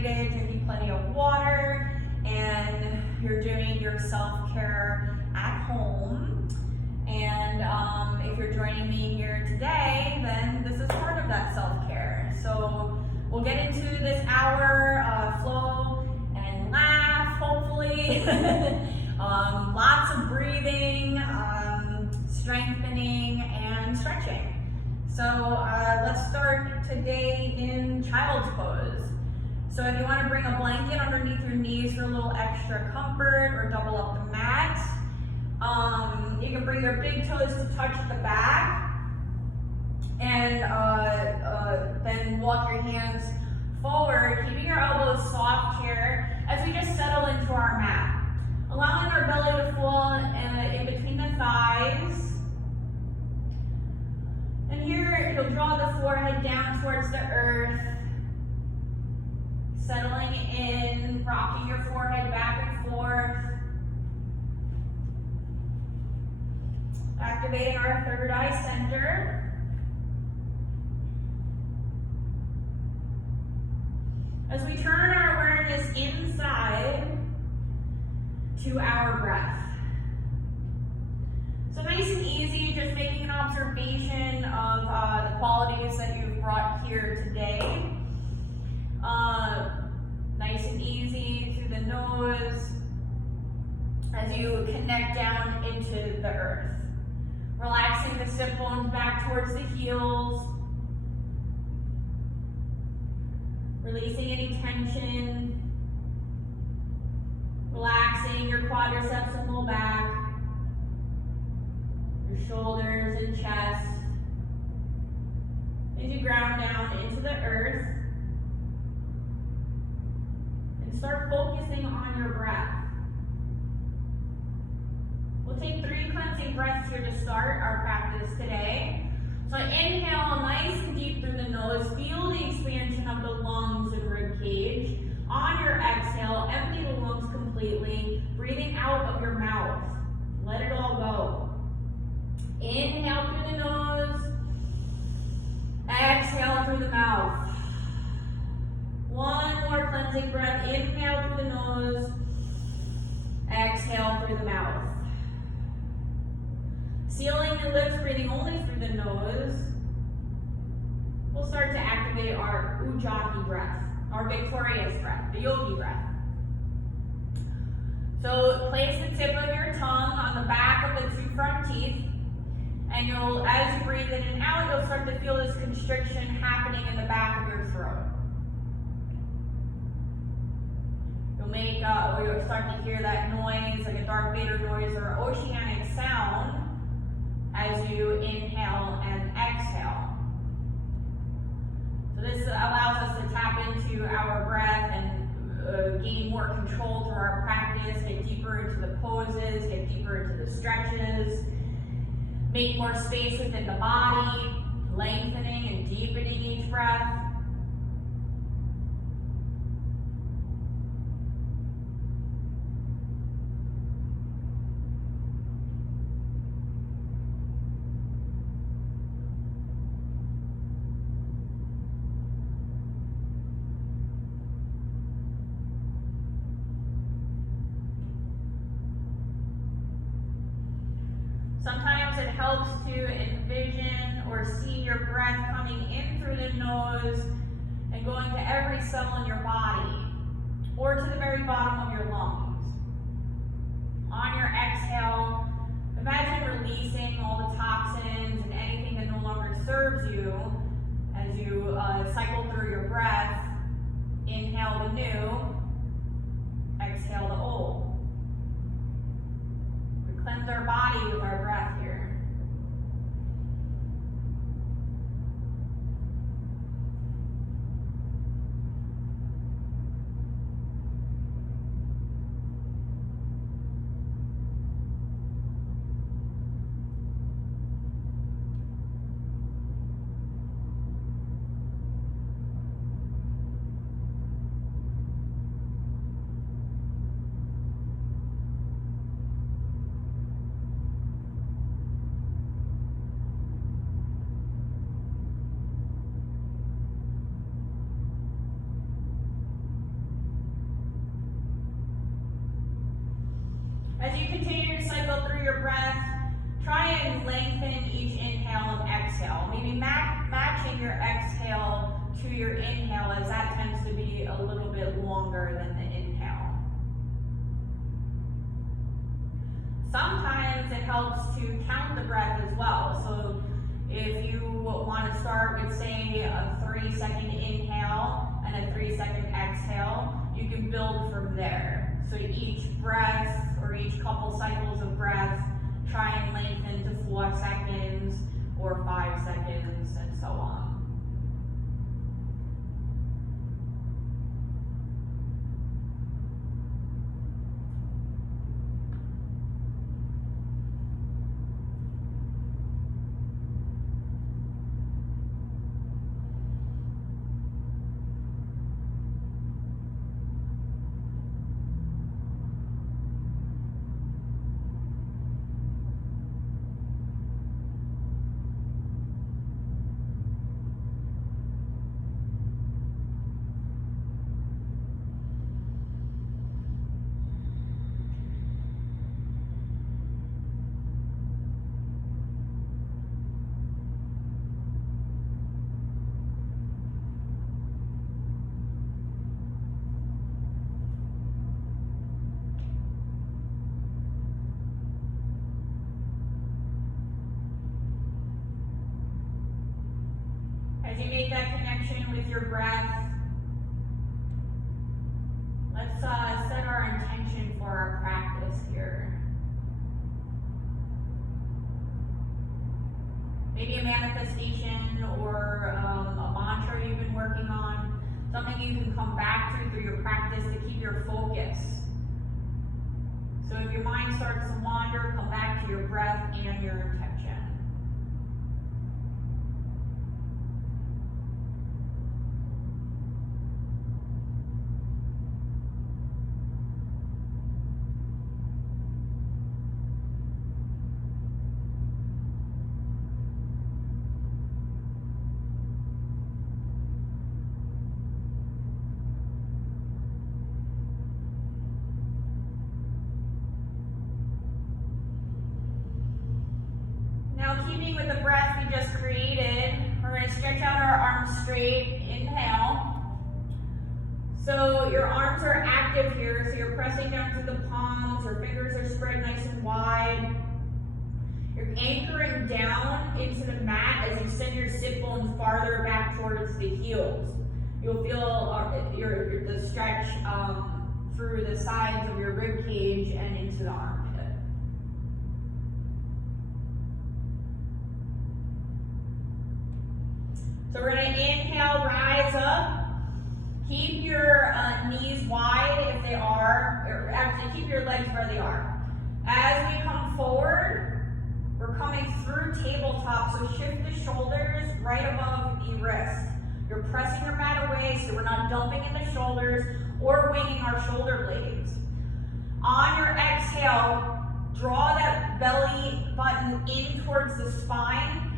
hydrated, drinking plenty of water, and you're doing your self-care at home. And if you're joining me here today, then this is part of that self-care. So we'll get into this hour flow and laugh, hopefully. Lots of breathing, strengthening, and stretching. So let's start today in child's pose. So if you want to bring a blanket underneath your knees for a little extra comfort, or double up the mat, you can bring your big toes to touch the back, and then walk your hands forward, keeping your elbows soft here as we just settle into our mat. Allowing our belly to fall in between the thighs. And here you'll draw the forehead down towards the earth. Settling in, rocking your forehead back and forth. Activating our third eye center. As we turn our awareness inside to our breath. So nice and easy, just making an observation of the qualities that you've brought here today. Nice and easy through the nose as you connect down into the earth. Relaxing the sit bones back towards the heels. Releasing any tension. Relaxing your quadriceps and low back. Your shoulders and chest. As you ground down into the earth. And start focusing on your breath. We'll take 3 cleansing breaths here to start our practice today. So inhale nice and deep through the nose. Feel the expansion of the lungs and rib cage. On your exhale, empty the lungs completely. Breathing out of your mouth. Let it all go. Inhale through the nose. Exhale through the mouth. One more cleansing breath. Inhale through the nose. Exhale through the mouth. Sealing the lips, breathing only through the nose. We'll start to activate our Ujjayi breath, our victorious breath, the yogi breath. So place the tip of your tongue on the back of the 2 front teeth, and you'll, as you breathe in and out, you'll start to feel this constriction happening in the back of your throat. You'll start to hear that noise, like a Darth Vader noise or oceanic sound, as you inhale and exhale. So this allows us to tap into our breath and gain more control through our practice, get deeper into the poses, get deeper into the stretches, make more space within the body, lengthening and deepening each breath. Sometimes it helps to envision or see your breath coming in through the nose and going to every cell in your body, or to the very bottom of your lungs. On your exhale, imagine releasing all the toxins and anything that no longer serves you as you cycle through your breath. Inhale the new, exhale the old. Cleanse our body with our breath here. As you continue to cycle through your breath, try and lengthen each inhale and exhale. Maybe matching your exhale to your inhale, as that tends to be a little bit longer than the inhale. Sometimes it helps to count the breath as well. So if you want to start with, say, a 3-second inhale and a 3-second exhale, you can build from there. So each breath or each couple cycles of breath, try and lengthen to 4 seconds or 5 seconds and so on. As you make that connection with your breath, let's set our intention for our practice here. Maybe a manifestation or a mantra you've been working on, something you can come back to through your practice to keep your focus. So if your mind starts to wander, come back to your breath and your intention. Keeping with the breath we just created, we're going to stretch out our arms straight. Inhale. So your arms are active here, so you're pressing down through the palms, your fingers are spread nice and wide. You're anchoring down into the mat as you send your sit bones farther back towards the heels. You'll feel the stretch through the sides of your rib cage and into the armpit. So we're going to inhale, rise up. Keep your knees wide if they are, or actually keep your legs where they are. As we come forward, we're coming through tabletop, so shift the shoulders right above the wrist. You're pressing your mat away so we're not dumping in the shoulders or winging our shoulder blades. On your exhale, draw that belly button in towards the spine.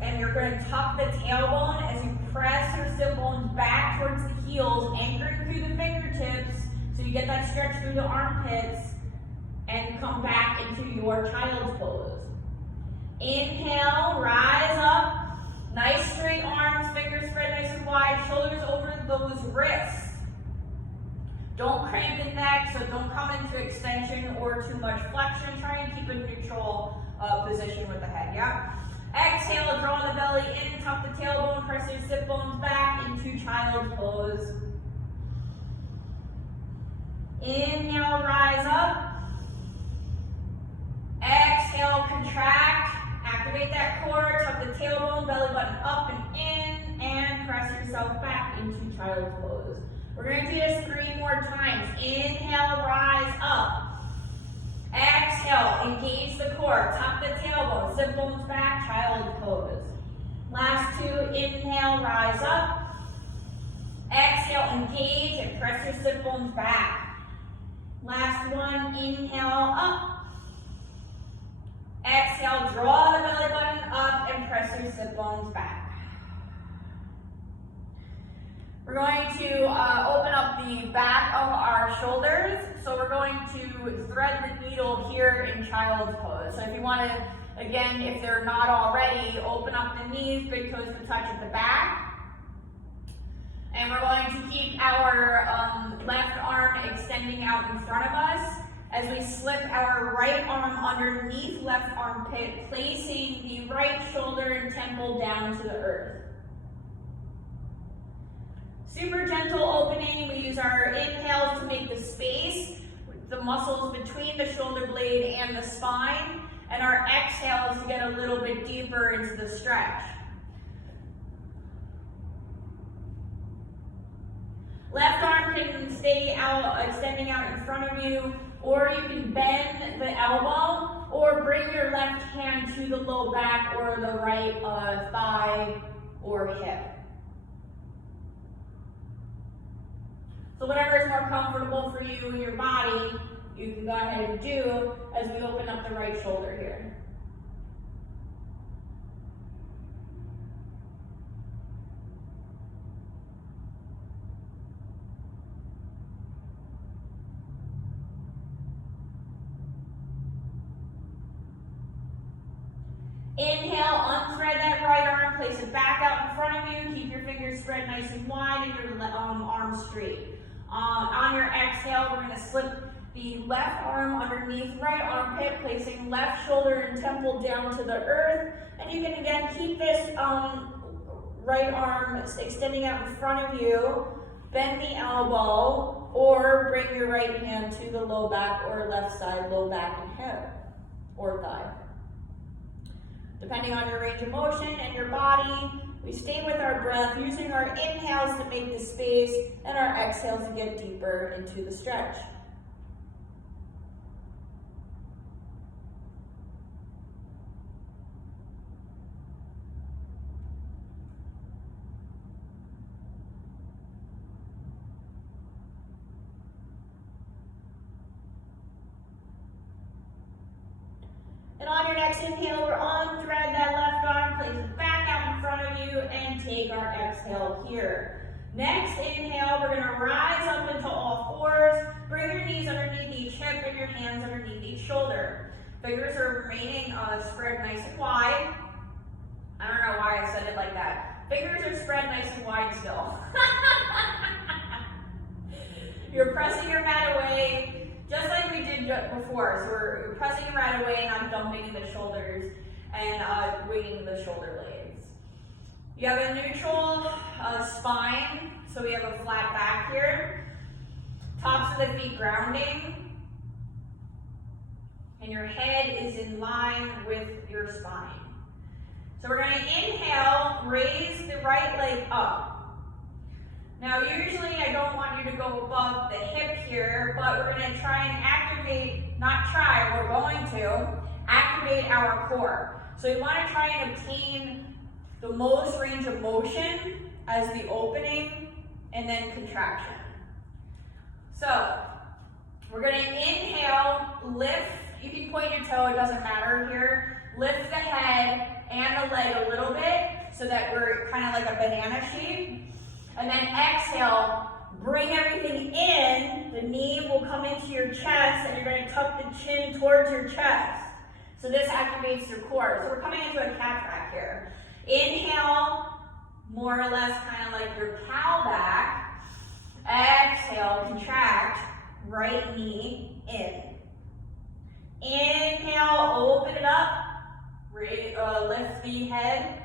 And you're going to tuck the tailbone as you press your sit bones back towards the heels, anchoring through the fingertips so you get that stretch through the armpits and come back into your child's pose. Inhale, rise up, nice straight arms, fingers spread nice and wide, shoulders over those wrists. Don't cramp the neck, so don't come into extension or too much flexion. Try and keep a neutral position with the head, yeah? Exhale, draw the belly in, tuck the tailbone, press your sit bones back into child's pose. Inhale, rise up. Exhale, contract. Activate that core, tuck the tailbone, belly button up and in, and press yourself back into child's pose. We're going to do this 3 more times. Inhale, rise up. Exhale, engage the core, tuck the tailbone, sit bones back, child's pose. Last 2, inhale, rise up. Exhale, engage and press your sit bones back. Last 1, inhale, up. Exhale, draw the belly button up and press your sit bones back. We're going to open up the back of our our shoulders. So we're going to thread the needle here in child's pose. So if you want to, again, if they're not already, open up the knees, big toes to touch at the back. And we're going to keep our left arm extending out in front of us as we slip our right arm underneath left armpit, placing the right shoulder and temple down to the earth. Super gentle opening. We use our inhales to make the space, the muscles between the shoulder blade and the spine, and our exhales to get a little bit deeper into the stretch. Left arm can stay out, extending out in front of you, or you can bend the elbow, or bring your left hand to the low back or the right thigh or hip. So whatever is more comfortable for you and your body, you can go ahead and do as we open up the right shoulder here. Inhale, unthread that right arm, place it back out in front of you. Keep your fingers spread nice and wide and your arms straight. On your exhale, we're going to slip the left arm underneath right armpit, placing left shoulder and temple down to the earth. And you can again keep this right arm extending out in front of you. Bend the elbow, or bring your right hand to the low back or left side, low back and hip, or thigh. Depending on your range of motion and your body, we stay with our breath, using our inhales to make the space and our exhales to get deeper into the stretch. And on your next inhale, we're unthread that left arm, place it back out in front of you, and take our exhale here. Next inhale, we're going to rise up into all fours. Bring your knees underneath each hip and your hands underneath each shoulder. Fingers are remaining spread nice and wide. I don't know why I said it like that. Fingers are spread nice and wide still. You're pressing your mat away, just like we did before. So we're pressing it right away, not dumping in the shoulders and winging the shoulder blades. You have a neutral spine, so we have a flat back here. Tops of the feet grounding. And your head is in line with your spine. So we're going to inhale, raise the right leg up. Now usually I don't want you to go above the hip here, but we're going to try and activate, not try, we're going to activate our core. So we want to try and obtain the most range of motion as the opening and then contraction. So we're going to inhale, lift, you can point your toe, it doesn't matter here. Lift the head and the leg a little bit so that we're kind of like a banana shape. And then exhale, bring everything in, the knee will come into your chest and you're going to tuck the chin towards your chest. So this activates your core. So we're coming into a cat back here. Inhale, more or less kind of like your cow back. Exhale, contract, right knee in. Inhale, open it up, lift the head.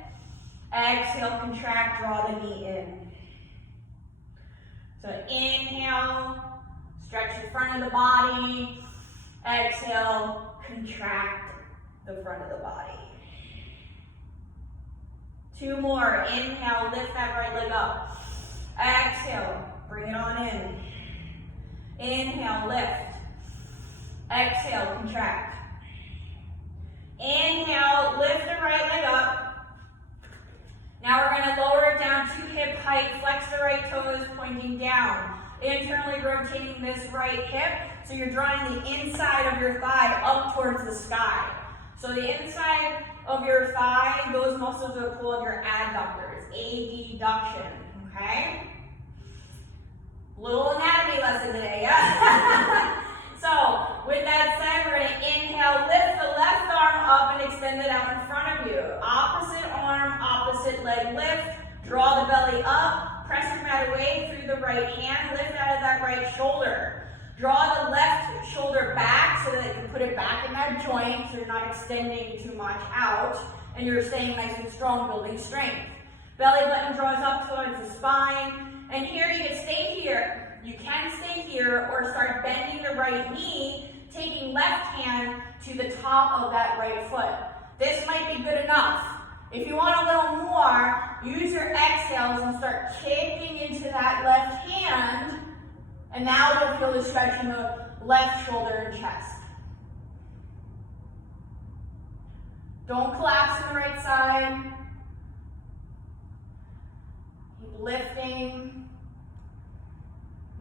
Exhale, contract, draw the knee in. So inhale, stretch the front of the body. Exhale, contract the front of the body. Two more. Inhale, lift that right leg up. Exhale, bring it on in. Inhale, lift. Exhale, contract. Inhale, lift the right leg up. Now we're going to lower it down to hip height, flex the right toes, pointing down. Internally rotating this right hip, so you're drawing the inside of your thigh up towards the sky. So the inside of your thigh, those muscles are called your adductors, adduction, okay? Little anatomy lesson of the day, yeah? So, with that said, we're going to inhale, lift the left arm up and extend it out in front of you. Opposite arm, opposite leg lift. Draw the belly up, press your mat away through the right hand, lift out of that right shoulder. Draw the left shoulder back so that you can put it back in that joint so you're not extending too much out and you're staying nice and strong, building strength. Belly button draws up towards the spine, and here you can stay here. You can stay here or start bending the right knee, taking left hand to the top of that right foot. This might be good enough. If you want a little more, use your exhales and start kicking into that left hand, and now you'll feel the stretch in the left shoulder and chest. Don't collapse to the right side. Keep lifting.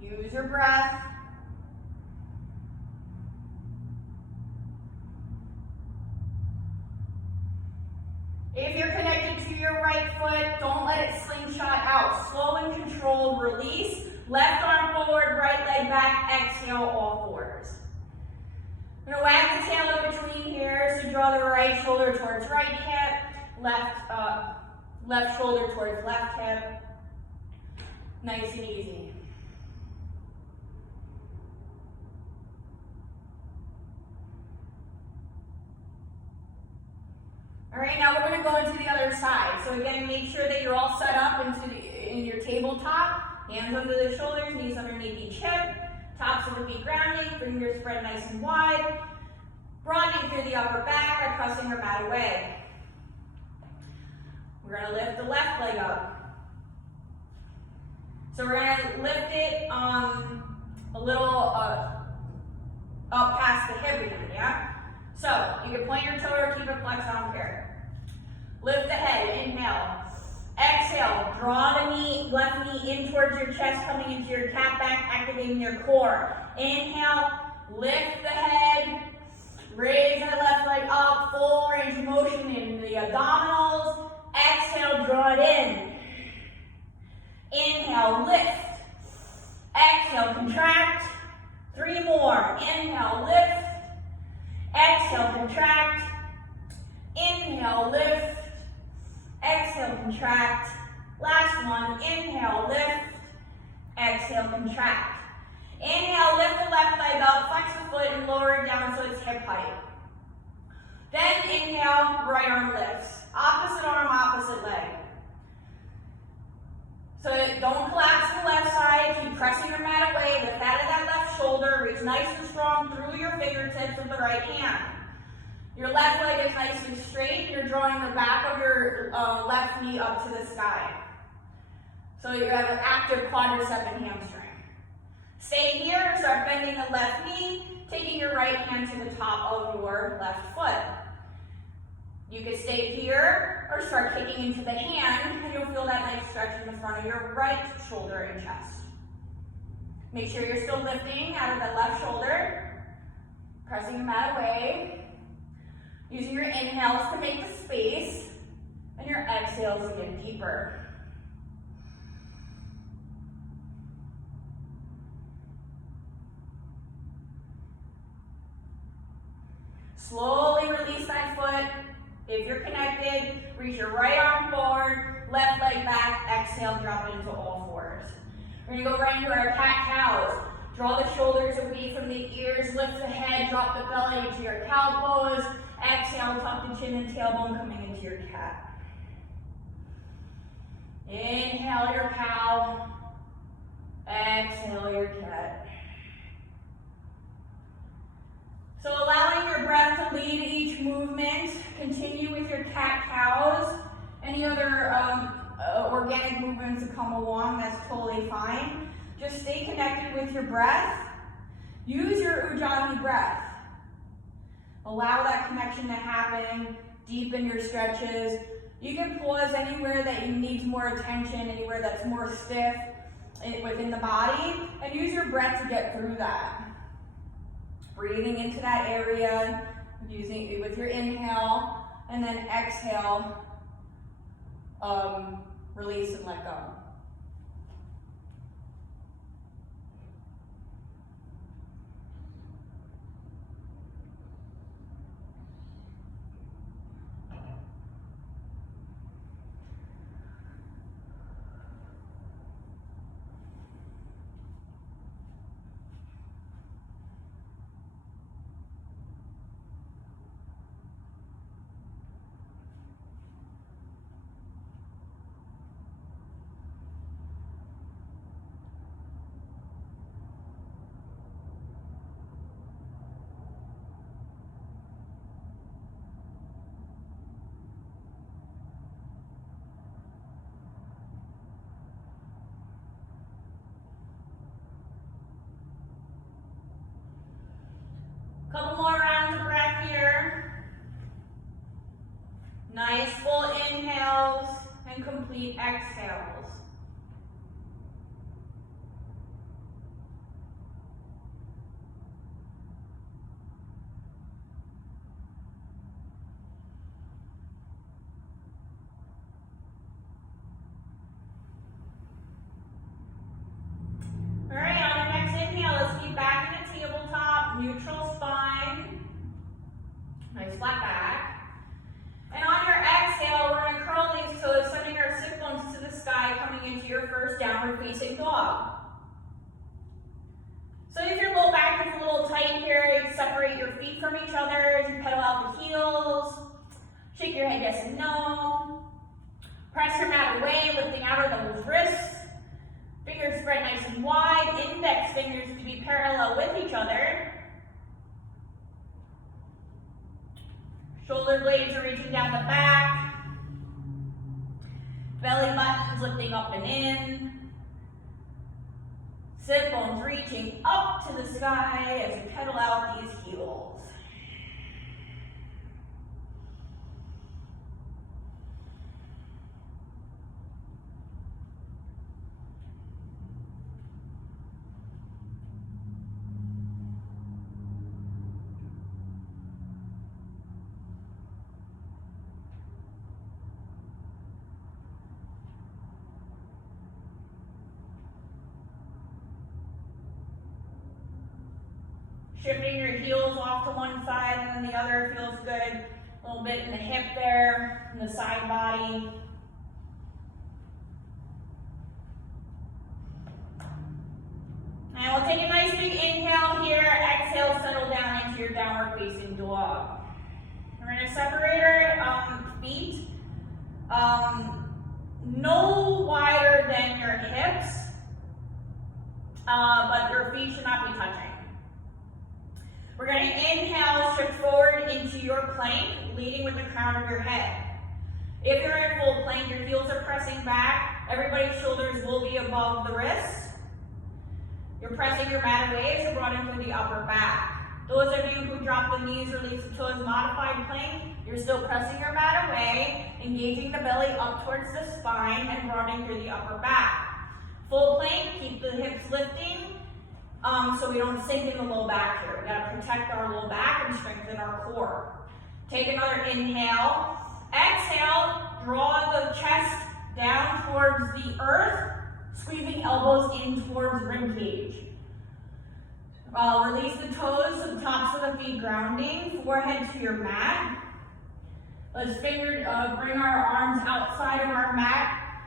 Use your breath. If you're connected to your right foot, don't let it slingshot out. Slow and controlled release. Left arm forward, right leg back. Exhale, all fours. I'm going to wag the tail in between here. So draw the right shoulder towards right hip. Left shoulder towards left hip. Nice and easy. All right, now we're going to go into the other side. So again, make sure that you're all set up in your tabletop. Hands under the shoulders, knees underneath each hip. Tops of the feet grounding, fingers spread nice and wide. Broadening through the upper back by pressing your mat away. We're going to lift the left leg up. So we're going to lift it a little up past the hip again, yeah? So you can point your toe or keep it flexed on here. Lift the head, inhale. Exhale, draw the knee, left knee in towards your chest, coming into your cat back, activating your core. Inhale, lift the head, raise that left leg up, full range of motion in the abdominals. Exhale, draw it in. Inhale, lift. Exhale, contract. 3 more. Inhale, lift. Exhale, contract. Inhale, lift. Exhale, contract. Last one. Inhale, lift. Exhale, contract. Inhale, lift the left leg up, flex the foot, and lower it down so it's hip height. Then inhale, right arm lifts. Opposite arm, opposite leg. So don't collapse to the left side. Keep pressing your mat away. Lift out of that left shoulder. Reach nice and strong through your fingertips of the right hand. Your left leg is nice and straight. You're drawing the back of your left knee up to the sky. So you have an active quadricep and hamstring. Stay here. Start bending the left knee, taking your right hand to the top of your left foot. You can stay here or start kicking into the hand, and you'll feel that nice stretch in the front of your right shoulder and chest. Make sure you're still lifting out of the left shoulder, pressing your mat away, using your inhales to make the space, and your exhales to get deeper. Slowly release that foot. If you're connected, reach your right arm forward, left leg back, exhale, drop it into all fours. We're going to go right into our cat-cows. Draw the shoulders away from the ears, lift the head, drop the belly into your cow pose. Exhale, tuck the chin and tailbone coming into your cat. Inhale your cow. Exhale your cat. So allowing your breath to lead each movement. Continue with your cat-cows. Any other organic movements that come along, that's totally fine. Just stay connected with your breath. Use your Ujjayi breath. Allow that connection to happen. Deepen your stretches. You can pause anywhere that you need more attention, anywhere that's more stiff within the body, and use your breath to get through that. Breathing into that area, using it with your inhale, and then exhale, release and let go. the exhales. All right, on the next inhale, let's be back in a tabletop, neutral spine, nice flat back. And on your exhale, we're gonna curl these toes, sending our sit bones to the sky, coming into your first downward facing dog. So if your low back is a little tight here, you separate your feet from each other as you pedal out the heels. Shake your head yes and no. Press your mat away, lifting out of those wrists. Fingers spread nice and wide, index fingers to be parallel with each other. Shoulder blades are reaching down the back. Belly buttons lifting up and in. Sit bones reaching up to the sky as you pedal out these heels. Shifting your heels off to one side and then the other feels good. A little bit in the hip there, in the side body. And we'll take a nice big inhale here. Exhale, settle down into your downward facing dog. We're going to separate our feet no wider than your hips, but your feet should not be touching. We're going to inhale, shift forward into your plank, leading with the crown of your head. If you're in full plank, your heels are pressing back. Everybody's shoulders will be above the wrists. You're pressing your mat away as you're brought into the upper back. Those of you who drop the knees, release the toes, modified plank, you're still pressing your mat away, engaging the belly up towards the spine and broadening through the upper back. Full plank, keep the hips lifting. So we don't sink in the low back here. We gotta protect our low back and strengthen our core. Take another inhale. Exhale, draw the chest down towards the earth, squeezing elbows in towards rib cage. Release the toes to the tops of the feet, grounding, forehead to your mat. Let's bring our arms outside of our mat,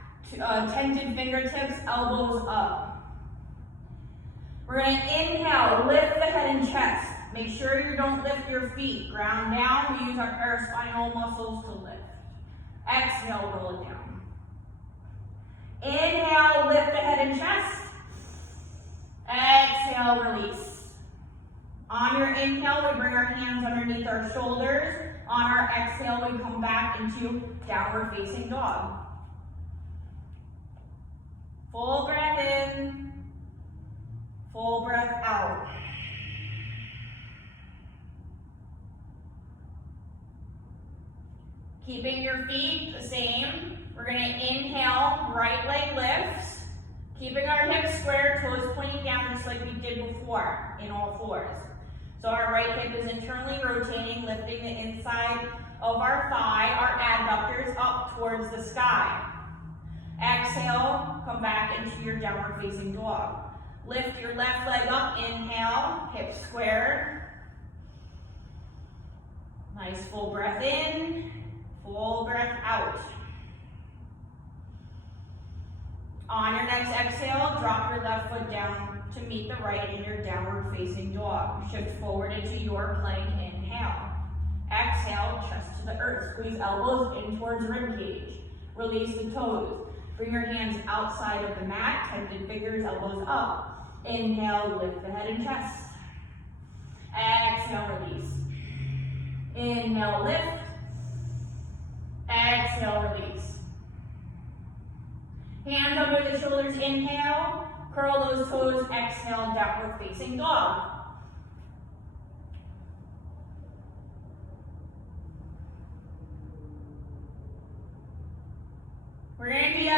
tented fingertips, elbows up. We're going to inhale, lift the head and chest. Make sure you don't lift your feet. Ground down. We use our paraspinal muscles to lift. Exhale, roll it down. Inhale, lift the head and chest. Exhale, release. On your inhale, we bring our hands underneath our shoulders. On our exhale, we come back into downward facing dog. Full breath in. Full breath out. Keeping your feet the same. We're going to inhale, right leg lifts. Keeping our hips square, toes pointing down just like we did before in all fours. So our right hip is internally rotating, lifting the inside of our thigh, our adductors up towards the sky. Exhale, come back into your downward facing dog. Lift your left leg up, inhale, hips squared. Nice full breath in, full breath out. On your next exhale, drop your left foot down to meet the right in your downward facing dog. Shift forward into your plank, inhale. Exhale, chest to the earth. Squeeze elbows in towards rib cage. Release the toes. Bring your hands outside of the mat, tented fingers, elbows up. Inhale, lift the head and chest. Exhale, release. Inhale, lift. Exhale, release. Hands under the shoulders, inhale. Curl those toes, exhale, downward facing dog. We're going to be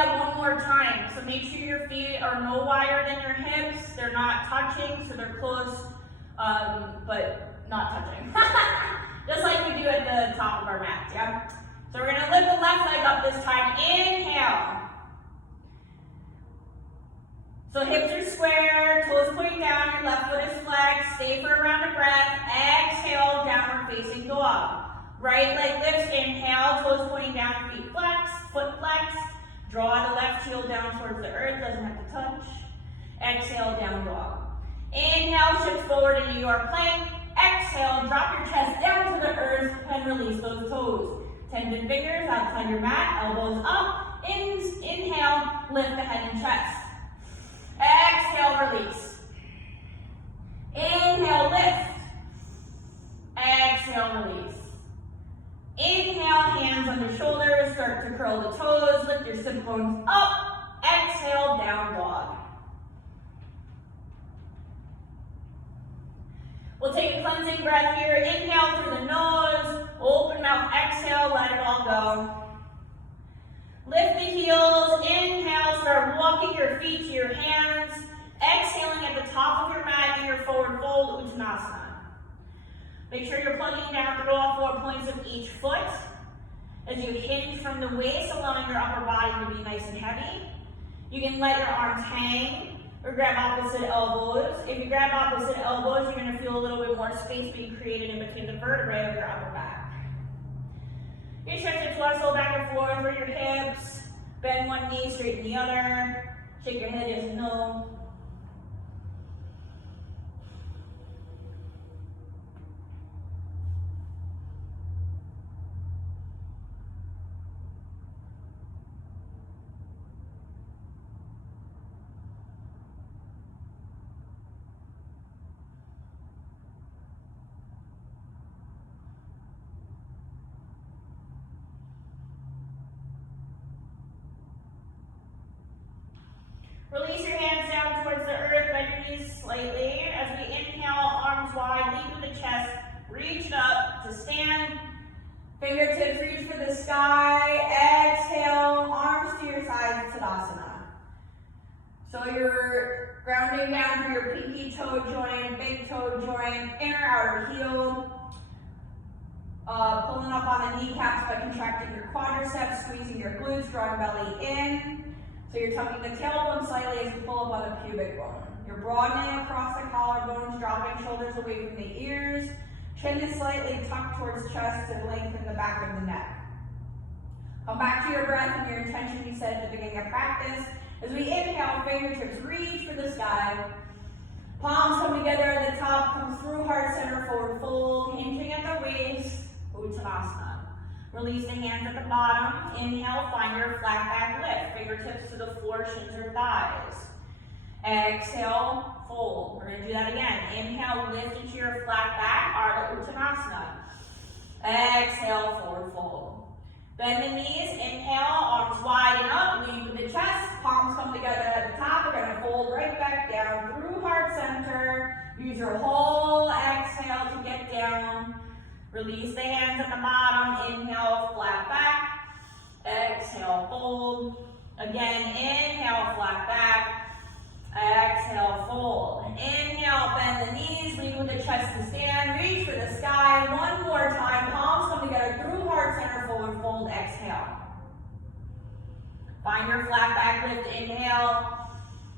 more time. So make sure your feet are no wider than your hips. They're not touching, so they're close, but not touching. Just like we do at the top of our mat, yeah? So we're gonna lift the left leg up this time. Inhale. So hips are square, toes pointing down, your left foot is flexed. Stay for a round of breath. Exhale, downward facing dog. Right leg lifts, inhale, toes pointing down, feet flexed, foot flexed. Draw the left heel down towards the earth, doesn't have to touch. Exhale, down dog. Inhale, shift forward into your plank. Exhale, drop your chest down to the earth and release those toes. 10 fingers outside your mat, elbows up. Inhale, lift the head and chest. Exhale, release. Inhale, lift. Exhale, release. Inhale, hands on the shoulders, start to curl the toes, lift your sit bones up. Exhale, down dog. We'll take a cleansing breath here. Inhale through the nose, open mouth, exhale, let it all go. Lift the heels, inhale, start walking your feet to your hands. Exhaling at the top of your mat in your forward fold, Uttanasana. Make sure you're plugging down through all 4 points of each foot as you hinge from the waist, allowing your upper body to be nice and heavy. You can let your arms hang or grab opposite elbows. If you grab opposite elbows, you're going to feel a little bit more space being created in between the vertebrae of your upper back. You shift your torso back and forth for your hips. Bend one knee, straighten the other. Shake your head yes, no. Release your hands down towards the earth, bend your knees slightly. As we inhale, arms wide, lead with the chest, reach it up to stand. Fingertips reach for the sky. Exhale, arms to your sides, Tadasana. So you're grounding down through your pinky toe joint, big toe joint, inner outer heel. Pulling up on the kneecaps by contracting your quadriceps, squeezing your glutes, drawing belly in. So you're tucking the tailbone slightly as you pull up on the pubic bone. You're broadening across the collarbones, dropping shoulders away from the ears. Chin is slightly tucked towards chest to lengthen the back of the neck. Come back to your breath and your intention you set at the beginning of practice. As we inhale, fingertips reach for the sky. Palms come together at the top, come through heart center, forward fold, hinging at the waist, Uttanasana. Release the hands at the bottom. Inhale, find your flat back lift. Fingertips to the floor, shins or thighs. Exhale, fold. We're going to do that again. Inhale, lift into your flat back, Ardha Uttanasana. Exhale, forward fold. Bend the knees. Inhale, arms widen up. Lead with the chest. Palms come together at the top. We're going to fold right back down through heart center. Use your whole exhale to get down. Release the hands at the bottom. Inhale, flat back. Exhale, fold. Again, inhale, flat back. Exhale, fold. Inhale, bend the knees. Lead with the chest to stand. Reach for the sky. One more time. Palms come together through heart center. Forward fold. Exhale. Find your flat back lift. Inhale.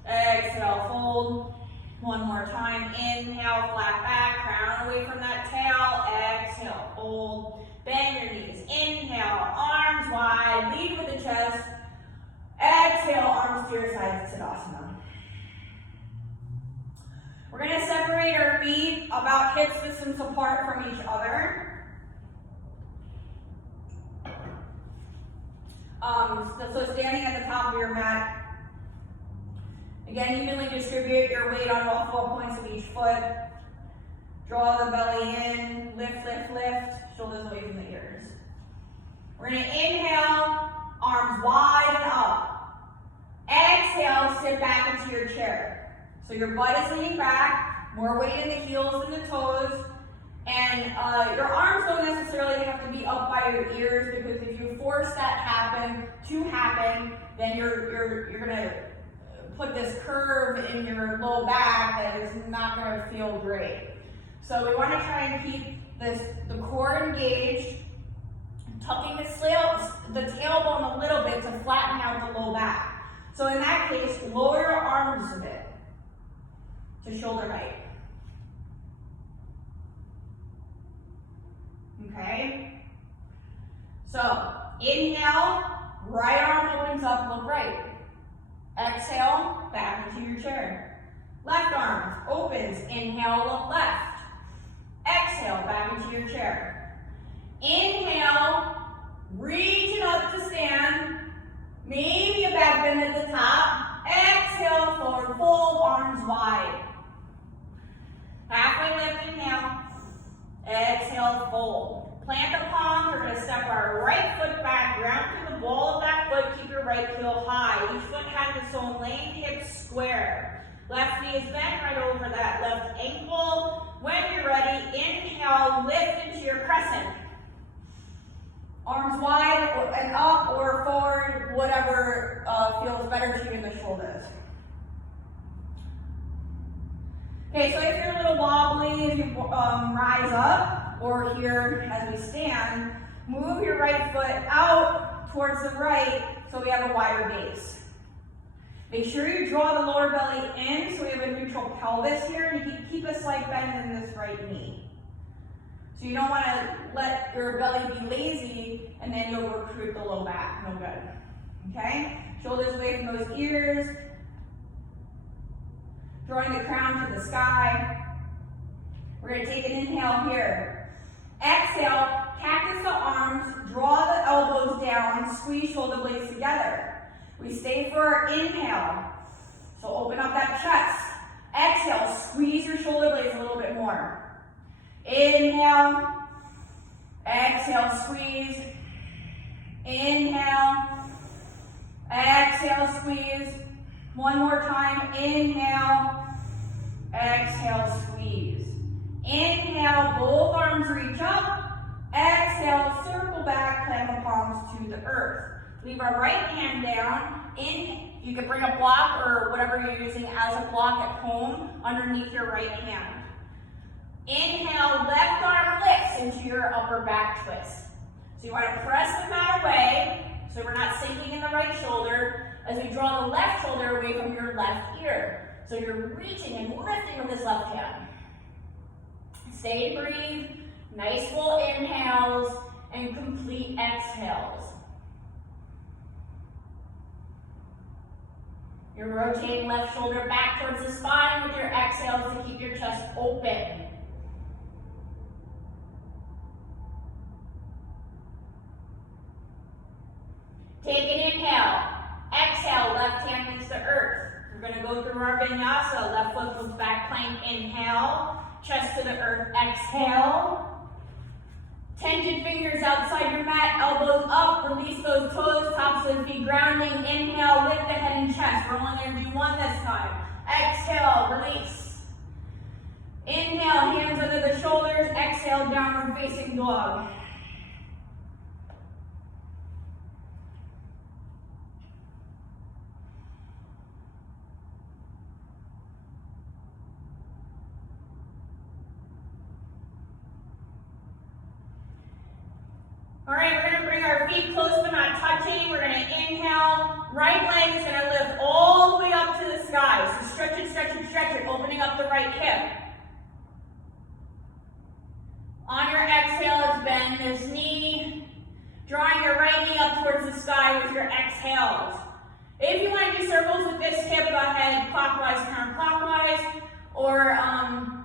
Exhale, fold. One more time. Inhale, flat back, crown away from that tail. Exhale, fold. Bend your knees. Inhale, arms wide, lead with the chest. Exhale, arms to your sides, Tadasana. We're going to separate our feet about hip distance apart from each other. So standing at the top of your mat. Again, evenly distribute your weight on all 4 points of each foot. Draw the belly in, lift, lift, lift, shoulders away from the ears. We're going to inhale, arms wide and up. Exhale, sit back into your chair. So your butt is leaning back, more weight in the heels than the toes. And your arms don't necessarily have to be up by your ears, because if you force that to happen, then you're gonna put this curve in your low back that is not gonna feel great. So we want to try and keep the core engaged, tucking the tailbone a little bit to flatten out the low back. So in that case, lower your arms a bit to shoulder height. Okay? So inhale, right arm opens up, look right. Exhale, back into your chair. Left arm opens, inhale, look left. Exhale, back into your chair. Inhale, reaching up to stand. Maybe a back bend at the top. Exhale, forward fold, arms wide. Halfway lift, inhale. Exhale, fold. Plant the palms. We're going to step our right foot back, round through the ball of that foot. Keep your right heel high. Each foot has its own lane, hips square. Left knee is bent right over that left ankle. When you're ready, inhale, lift into your crescent. Arms wide and up or forward, whatever feels better to you in the shoulders. Okay, so if you're a little wobbly, if you rise up, or here as we stand, move your right foot out towards the right so we have a wider base. Make sure you draw the lower belly in so we have a neutral pelvis here, and you keep a slight bend in this right knee. So you don't want to let your belly be lazy and then you'll recruit the low back. No good. Okay? Shoulders away from those ears. Drawing the crown to the sky. We're going to take an inhale here. Exhale, cactus the arms, draw the elbows down, squeeze shoulder blades together. We stay for our inhale. So open up that chest. Exhale, squeeze your shoulder blades a little bit more. Inhale. Exhale, squeeze. Inhale. Exhale, squeeze. One more time. Inhale. Exhale, squeeze. Inhale, both arms reach up. Exhale, circle back, plant the palms to the earth. Leave our right hand down. You can bring a block or whatever you're using as a block at home underneath your right hand. Inhale, left arm lifts into your upper back twist. So you want to press the mat away so we're not sinking in the right shoulder as we draw the left shoulder away from your left ear. So you're reaching and lifting with this left hand. Stay and breathe. Nice full inhales and complete exhales. You're rotating left shoulder back towards the spine with your exhales to keep your chest open. Take an inhale. Exhale, left hand meets the earth. We're going to go through our Vinyasa. Left foot moves back plank. Inhale. Chest to the earth. Exhale. Tension fingers outside your mat, elbows up, release those toes, tops of the feet grounding. Inhale, lift the head and chest. We're only going to do one this time. Exhale, release. Inhale, hands under the shoulders. Exhale, downward facing dog. All right, we're going to bring our feet close but not touching. We're going to inhale. Right leg is going to lift all the way up to the sky. So stretch it, stretch it, stretch it, opening up the right hip. On your exhale, is bend this knee. Drawing your right knee up towards the sky with your exhales. If you want to do circles with this hip, go ahead, clockwise, counterclockwise, or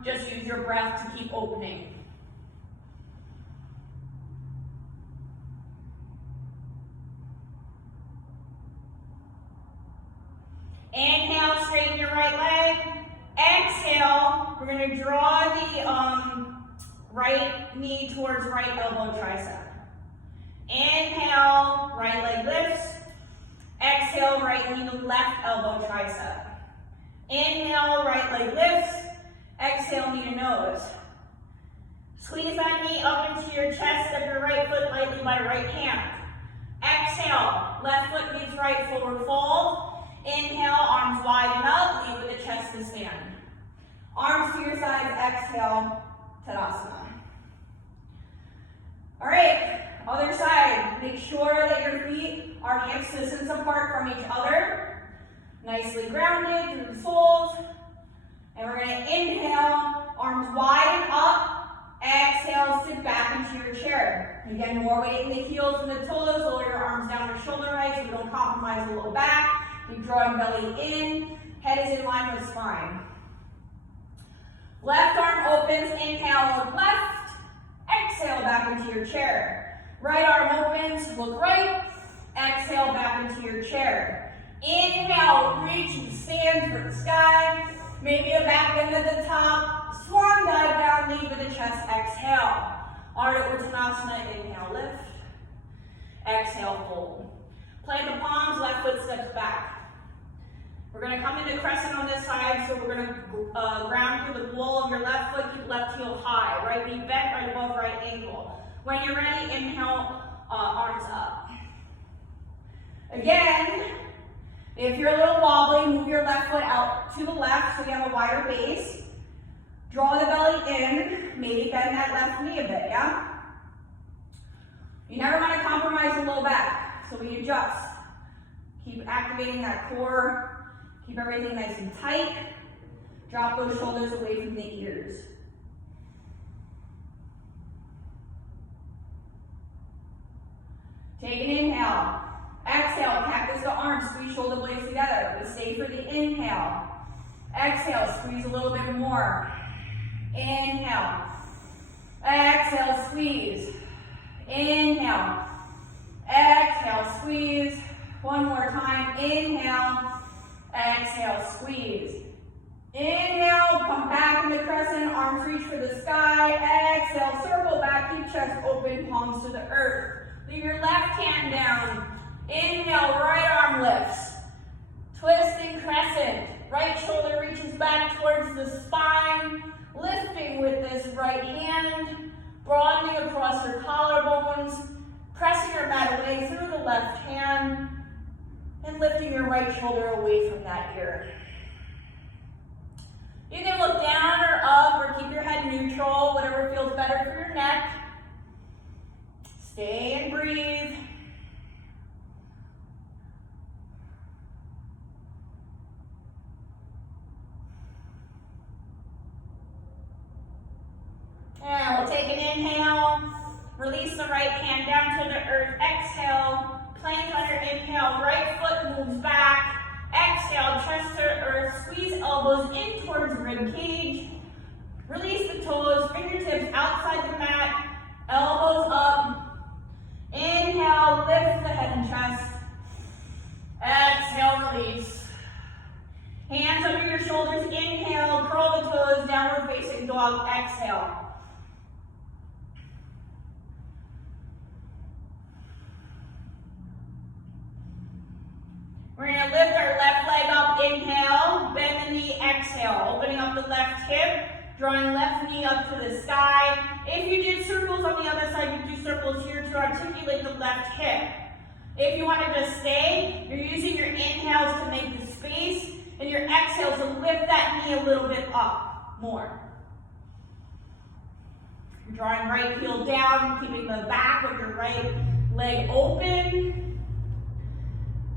just use your breath to keep opening. Inhale, straighten your right leg. Exhale, we're going to draw the right knee towards right elbow tricep. Inhale, right leg lifts. Exhale, right knee to left elbow tricep. Inhale, right leg lifts. Exhale, knee to nose. Squeeze that knee up into your chest, step your right foot lightly by right hand. Exhale, left foot meets right, forward fold. Inhale, arms widen up, lead with the chest to stand. Arms to your sides, exhale, Tadasana. All right, other side. Make sure that your feet are hips distance apart from each other. Nicely grounded through the soles. And we're gonna inhale, arms widen up. Exhale, sit back into your chair. Again, more weight in the heels and the toes. Lower your arms down your shoulder height so we don't compromise the low back. Keep drawing belly in. Head is in line with spine. Left arm opens. Inhale, look left. Exhale, back into your chair. Right arm opens. Look right. Exhale, back into your chair. Inhale, reach and stand for the sky. Maybe a back bend at the top. Swan dive down, lead with the chest. Exhale. Ardha Uttanasana. Inhale, lift. Exhale, fold. Plant the palms, left foot steps back. We're going to come into crescent on this side, so we're going to ground through the ball of your left foot, keep left heel high. Right knee bent, right above right ankle. When you're ready, inhale, arms up. Again, if you're a little wobbly, move your left foot out to the left so you have a wider base. Draw the belly in, maybe bend that left knee a bit, yeah? You never want to compromise the low back, so we adjust. Keep activating that core. Keep everything nice and tight. Drop those shoulders away from the ears. Take an inhale. Exhale, cactus to arms, squeeze shoulder blades together. We stay for the inhale. Exhale, squeeze a little bit more. Inhale. Exhale, squeeze. Inhale. Exhale, squeeze. One more time. Inhale. Exhale, squeeze. Inhale, come back into crescent, arms reach for the sky. Exhale, circle back, keep chest open, palms to the earth. Leave your left hand down. Inhale, right arm lifts. Twisting crescent. Right shoulder reaches back towards the spine. Lifting with this right hand. Broadening across your collarbones. Pressing your mat away through the left hand. And lifting your right shoulder away from that ear. You can look down or up or keep your head neutral, whatever feels better for your neck. Stay and breathe. And we'll take an inhale. Release the right hand down to the earth. Exhale. Plank on your inhale, right foot moves back. Exhale, chest to earth, squeeze elbows in towards rib cage. Release the toes, fingertips outside the mat, elbows up. Inhale, lift the head and chest. Exhale, release. Hands under your shoulders, inhale, curl the toes, downward facing dog, exhale. We're going to lift our left leg up, inhale, bend the knee, exhale, opening up the left hip, drawing left knee up to the sky. If you did circles on the other side, you do circles here to articulate the left hip. If you want to just stay, you're using your inhales to make the space, and your exhales to lift that knee a little bit up more. You're drawing right heel down, keeping the back of your right leg open.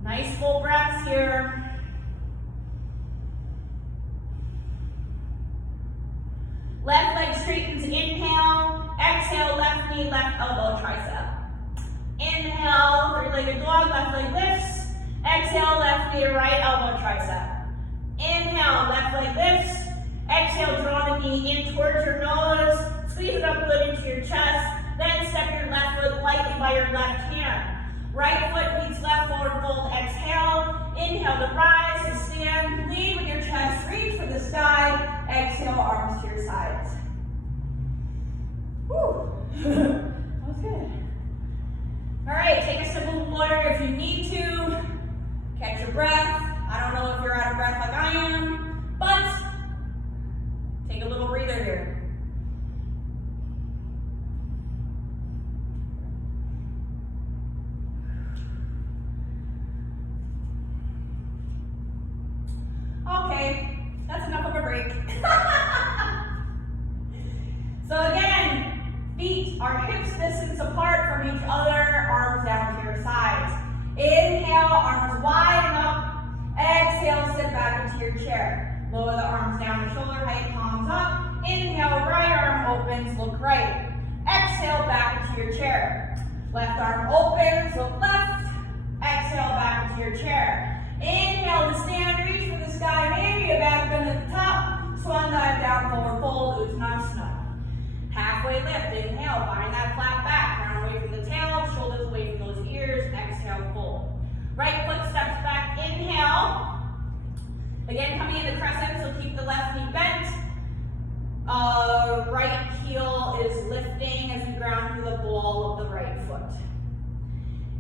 Nice full breaths here. Left leg straightens, inhale. Exhale, left knee, left elbow, tricep. Inhale, three-legged dog, left leg lifts. Exhale, left knee, right elbow, tricep. Inhale, left leg lifts. Exhale, draw the knee in towards your nose. Squeeze it up good into your chest. Then step your left foot lightly by your left hand. Right foot meets left forward fold, exhale. Inhale to rise, to stand. Lead with your chest, reach for the sky. Exhale, arms to your sides. Woo. That was good. All right, take a sip of water if you need to. Catch your breath. I don't know if you're out of breath like I am, but take a little breather here. are hips distance apart from each other, arms down to your sides. Inhale, arms wide and up. Exhale, sit back into your chair. Lower the arms down to shoulder height, palms up. Inhale, right arm opens, look right. Exhale, back into your chair. Left arm opens, look left. Exhale, back into your chair. Inhale to stand, reach for the sky, maybe a back bend at the top. Swan dive down, forward fold, Uttanasana. Halfway lift, inhale, find that flat back. Crown away from the tail, shoulders away from those ears. Exhale, fold. Right foot steps back, inhale. Again, coming into crescent, so keep the left knee bent. Right heel is lifting as we ground through the ball of the right foot.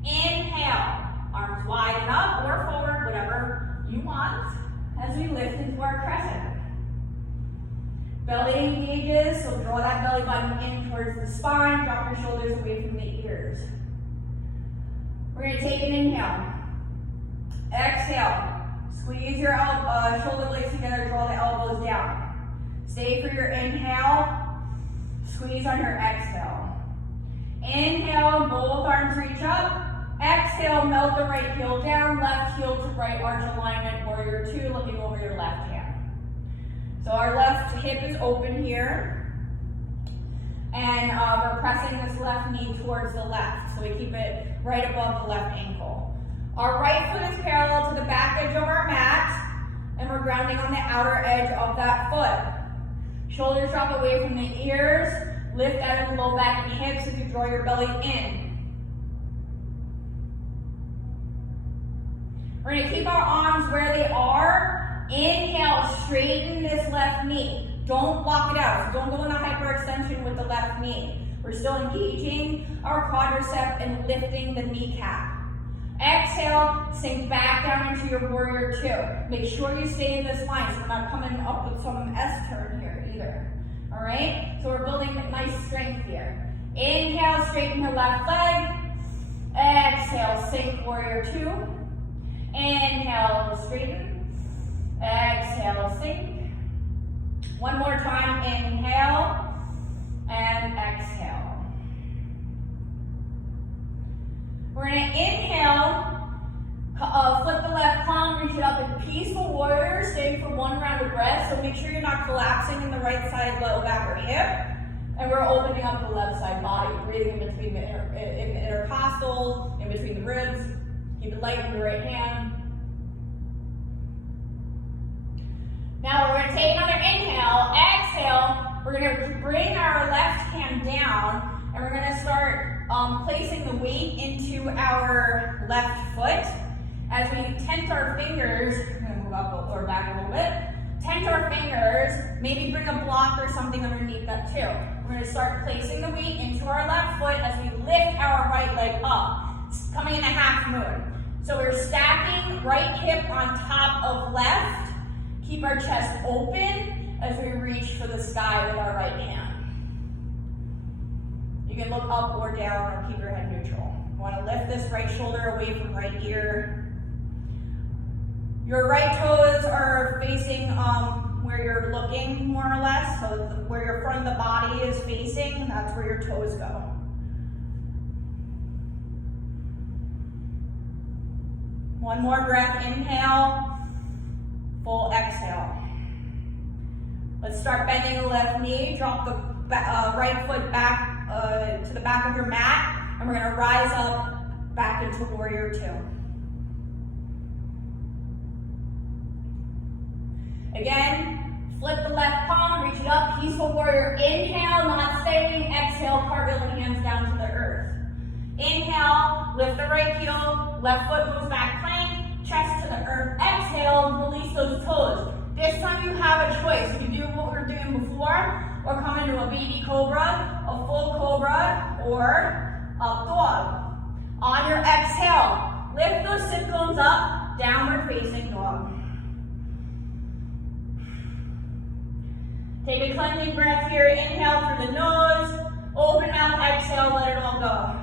Inhale, arms wide and up or forward, whatever you want, as we lift into our crescent. Belly engages, so draw that belly button in towards the spine, drop your shoulders away from the ears. We're going to take an inhale. Exhale, squeeze your shoulder blades together, draw the elbows down. Stay for your inhale, squeeze on your exhale. Inhale, both arms reach up. Exhale, melt the right heel down, left heel to right arch alignment, warrior two, looking over your left hand. So our left hip is open here, and we're pressing this left knee towards the left, so we keep it right above the left ankle. Our right foot is parallel to the back edge of our mat, and we're grounding on the outer edge of that foot. Shoulders drop away from the ears, lift out of the low back and hips as you draw your belly in. We're going to keep our arms where they are. Inhale, straighten this left knee. Don't block it out. So don't go into hyperextension with the left knee. We're still engaging our quadricep and lifting the kneecap. Exhale, sink back down into your warrior two. Make sure you stay in this line so we're not coming up with some S-turn here either. All right? So we're building nice strength here. Inhale, straighten your left leg. Exhale, sink warrior two. Inhale, straighten. Exhale, sink. One more time, inhale and exhale. We're going to inhale, flip the left palm, reach it up in peaceful warrior, stay for one round of breath. So make sure you're not collapsing in the right side low back or hip. And we're opening up the left side body, breathing in between the intercostals, in between the ribs. Keep it light in your right hand. Now we're going to take another inhale, exhale. We're going to bring our left hand down, and we're going to start placing the weight into our left foot. As we tent our fingers, I'm going to move up or back a little bit. Tent our fingers, maybe bring a block or something underneath that too. We're going to start placing the weight into our left foot as we lift our right leg up. It's coming in a half moon. So we're stacking right hip on top of left. Keep our chest open as we reach for the sky with our right hand. You can look up or down or keep your head neutral. You want to lift this right shoulder away from right ear. Your right toes are facing where you're looking, more or less. So where your front of the body is facing, that's where your toes go. One more breath, inhale, full exhale. Let's start bending the left knee, drop the right foot back to the back of your mat, and we're going to rise up back into warrior two. Again, flip the left palm, reach it up, peaceful warrior. Inhale, not staying. Exhale, cartwheel the hands down to the earth. Inhale, lift the right heel, left foot moves back, plank, chest to the earth. Exhale, release those toes. This time you have a choice. You can do what we were doing before, or come into a baby cobra, a full cobra, or up dog. On your exhale, lift those sit bones up, downward facing dog. Take a cleansing breath here. Inhale through the nose, open mouth, exhale, let it all go.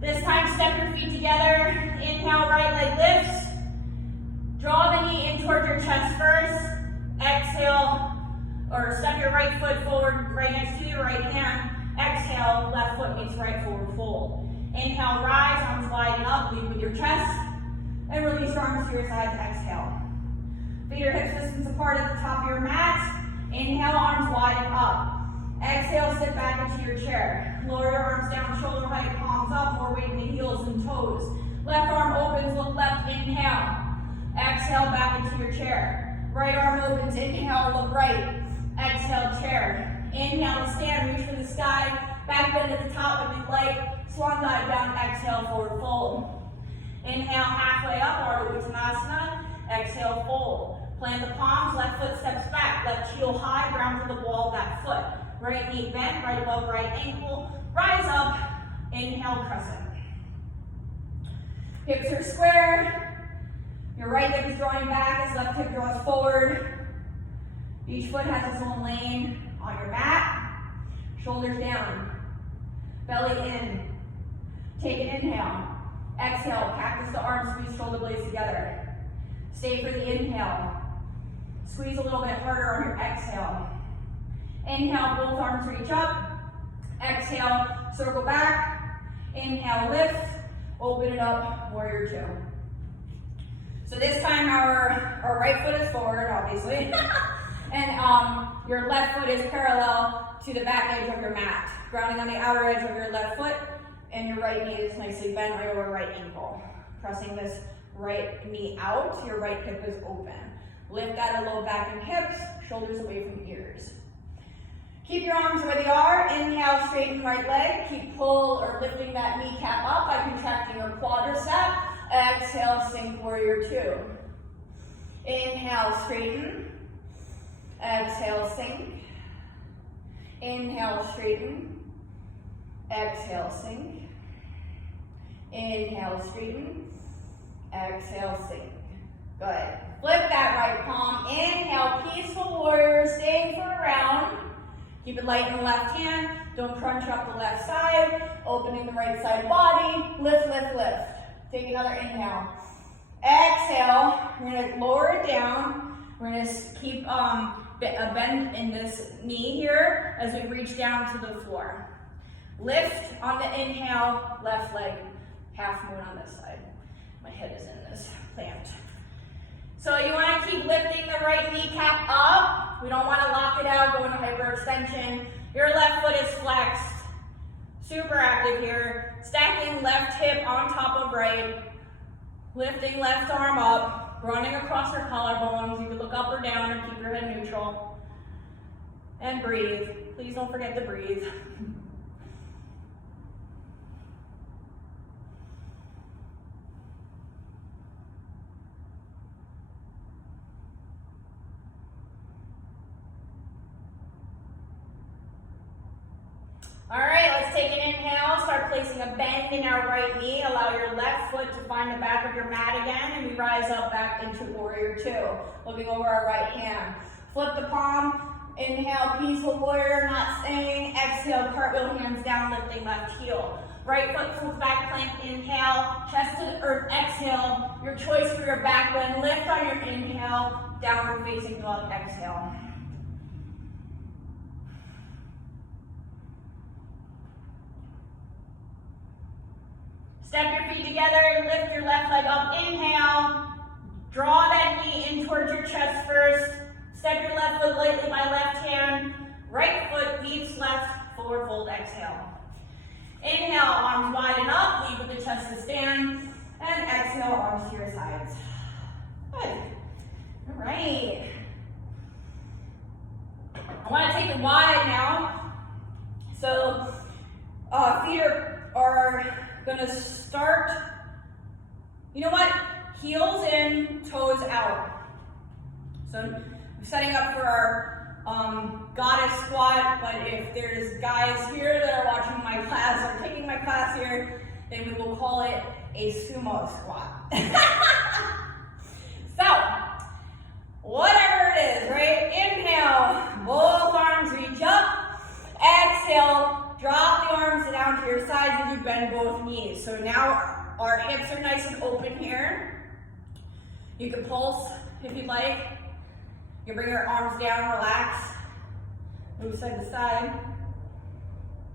This time, step your feet together. Inhale, right leg lifts. Draw the knee in towards your chest first. Exhale, or step your your right foot forward, right next to your right hand. Exhale, left foot meets right forward fold. Inhale, rise, arms widen up, lead with your chest. And release your arms to your sides, exhale. Feet are hips distance apart at the top of your mat. Inhale, arms widen up. Exhale, sit back into your chair. Lower your arms down, shoulder height, palms up, more weight in the heels and toes. Left arm opens, look left, inhale. Exhale, back into your chair. Right arm opens, inhale, look right. Exhale, chair. Inhale to stand, reach for the sky. Back bend at the top if you'd like. Swan dive down, exhale, forward fold. Inhale, halfway up, Ardha Uttanasana. Exhale, fold. Plant the palms, left foot steps back. Left heel high, ground to the ball of that foot. Right knee bent, right above right ankle. Rise up, inhale, crescent. Hips are square. Your right hip is drawing back as left hip draws forward. Each foot has its own lane on your mat. Shoulders down. Belly in. Take an inhale. Exhale, cactus the arms, squeeze shoulder blades together. Stay for the inhale. Squeeze a little bit harder on your exhale. Inhale, both arms reach up. Exhale, circle back. Inhale, lift. Open it up, warrior two. So this time our right foot is forward, obviously. And your left foot is parallel to the back edge of your mat. Grounding on the outer edge of your left foot. And your right knee is nicely bent right over right ankle. Pressing this right knee out, your right hip is open. Lift that low back and hips, shoulders away from ears. Keep your arms where they are. Inhale, straighten right leg. Keep pull or lifting that kneecap up by contracting your quadricep. Exhale, sink, warrior two. Inhale, straighten. Exhale, sink. Inhale, straighten. Exhale, sink. Inhale, straighten. Exhale, sink. Good. Flip that right palm. Inhale, peaceful warrior, staying for a round. Keep it light in the left hand. Don't crunch up the left side. Opening the right side body. Lift, lift, lift. Take another inhale. Exhale. We're going to lower it down. We're going to keep a bend in this knee here as we reach down to the floor. Lift on the inhale, left leg, half moon on this side. My head is in this plant. So you want to keep lifting the right kneecap up. We don't want to lock it out, go into hyperextension. Your left foot is flexed. Super active here. Stacking left hip on top of right. Lifting left arm up. Running across your collarbones. You can look up or down or keep your head neutral. And breathe. Please don't forget to breathe. All right, let's take an inhale. Start placing a bend in our right knee. Allow your left foot to find the back of your mat again, and we rise up back into warrior two. Looking over our right hand. Flip the palm. Inhale, peaceful warrior, not staying. Exhale, cartwheel, hands down, lifting left heel. Right foot flips back, plank, inhale. Chest to the earth, exhale. Your choice for your back bend. Lift on your inhale. Downward facing dog, exhale. Step your feet together and lift your left leg up. Inhale. Draw that knee in towards your chest first. Step your left foot lightly by left hand. Right foot leads left, forward fold, exhale. Inhale, arms widen up, lead with the chest to stand. And exhale, arms to your sides. Good. All right. I want to take it wide now. So feet are going to start, you know what? Heels in, toes out. So I'm setting up for our goddess squat, but if there's guys here that are watching my class or taking my class here, then we will call it a sumo squat. So, whatever it is, right? Inhale, both arms reach up. Exhale, drop the arms down to your sides as you bend both knees. So now our hips are nice and open here. You can pulse if you'd like. You can bring your arms down, relax. Move side to side.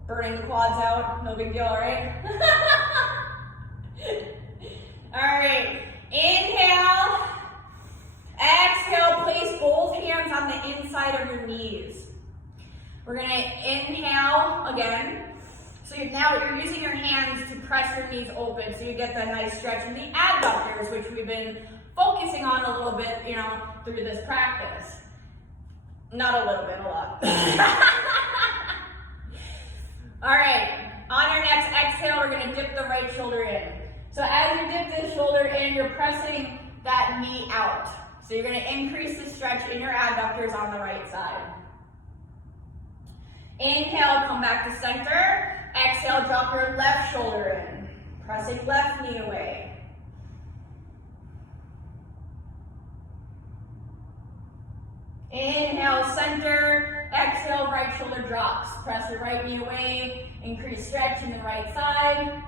Burning the quads out, no big deal, right? All right, inhale. Exhale, place both hands on the inside of your knees. We're gonna inhale again. So now you're using your hands to press your knees open so you get that nice stretch in the adductors, which we've been focusing on a little bit, through this practice. Not a little bit, a lot. All right, on your next exhale, we're gonna dip the right shoulder in. So as you dip this shoulder in, you're pressing that knee out. So you're gonna increase the stretch in your adductors on the right side. Inhale, come back to center. Exhale, drop your left shoulder in. Pressing left knee away. Inhale, center. Exhale, right shoulder drops. Press the right knee away. Increase stretch in the right side.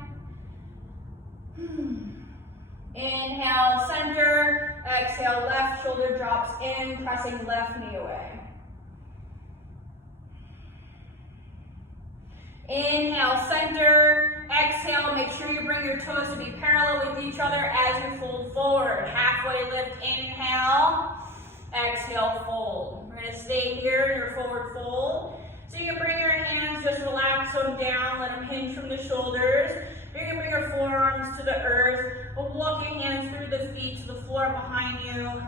Inhale, center. Exhale, left shoulder drops in, pressing left knee away. Inhale, center. Exhale, make sure you bring your toes to be parallel with each other as you fold forward. Halfway lift, inhale. Exhale, fold. We're gonna stay here in your forward fold. So you can bring your hands, just relax them down, let them hinge from the shoulders. You can bring your forearms to the earth, but walk your hands through the feet to the floor behind you.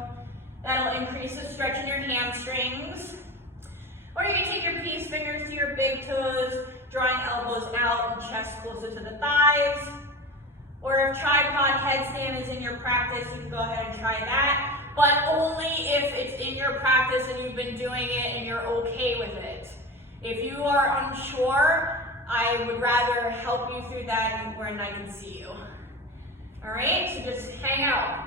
That'll increase the stretch in your hamstrings. Or you can take your peace fingers to your big toes, drawing elbows out and chest closer to the thighs. Or if tripod headstand is in your practice, you can go ahead and try that, but only if it's in your practice and you've been doing it and you're okay with it. If you are unsure, I would rather help you through that when I can see you. All right, so just hang out.